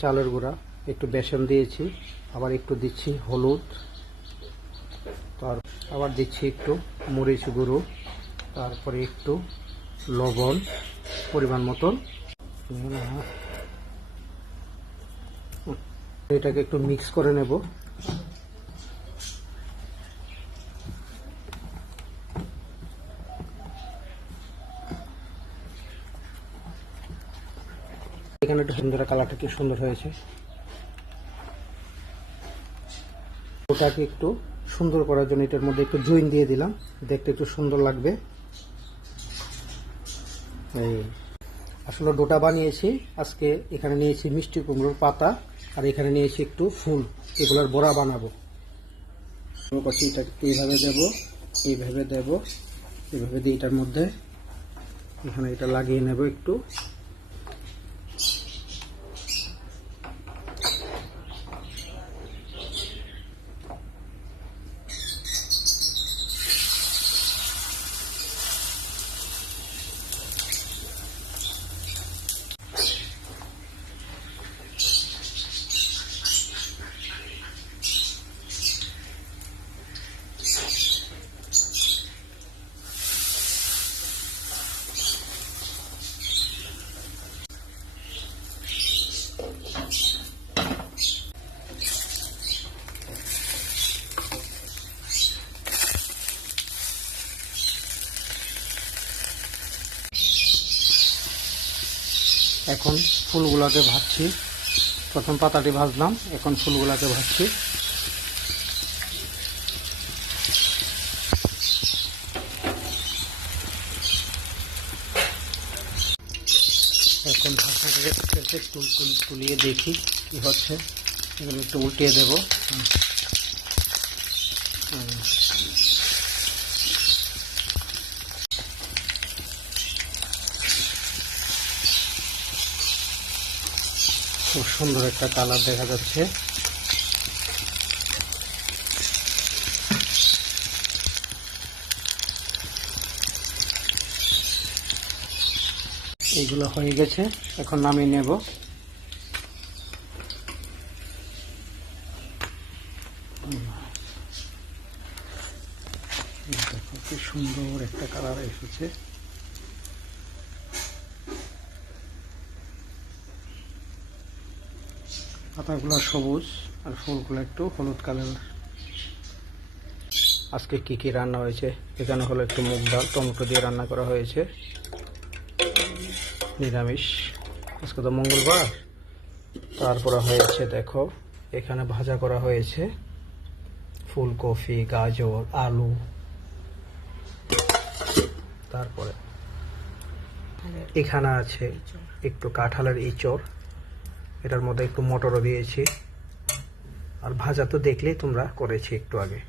চালের গুঁড়া, একটু বেসন দিয়েছি, আবার একটু দিচ্ছি হলুদ, তার আবার দিচ্ছি একটু মরিচ গুঁড়ো, তারপরে একটু লবণ পরিমাণ মতন। এটাকে একটু মিক্স করে নেব। এখানে একটু সুন্দর, কালারটা কি সুন্দর হয়েছে। ওটাকে একটু সুন্দর করার জন্য এটার মধ্যে একটু জৈন দিয়ে দিলাম, দেখতে একটু সুন্দর লাগবে। এই আসলে ডোটা বানিয়েছি আজকে। এখানে নিয়েছি মিষ্টি কুমড়োর পাতা, আর এখানে নিয়েছি একটু ফুল, এগুলোর বড়া বানাবো। এটা এইভাবে দেব, এইভাবে দেব, এইভাবে দিয়ে এটার মধ্যে এখানে এটা লাগিয়ে নেব একটু। এখন ফুলগুলাকে ভাজছি। প্রথম পাতাটি ভাজলাম, এখন ফুলগুলাকে ভাজছি। এখন ঢাকনাটাকে তুলিয়ে দেখি কি হচ্ছে। এগুলো একটু উল্টিয়ে দেব। খুব সুন্দর একটা কালার দেখা যাচ্ছে। এইগুলো হয়ে গেছে, এখন নামিয়ে নেব। দেখো কি সুন্দর একটা কালার এসেছে। পাতাগুলো সবুজ আর ফুলগুলো একটু হলুদ কালার। আজকে কি কি রান্না হয়েছে, এখানে হলো একটু মুগ ডাল টমেটো দিয়ে রান্না করা হয়েছে, নিরামিষ, আজকে তো মঙ্গলবার। তারপরে হয়েছে দেখো এখানে ভাজা করা হয়েছে ফুলকপি, গাজর, আলু। তারপরে এখানে আছে একটু কাঁঠালের ইঁচড়, এটার মধ্যে একটু মটরও দিয়েছি। আর ভাজা তো দেখলেই তোমরা করেছি একটু আগে।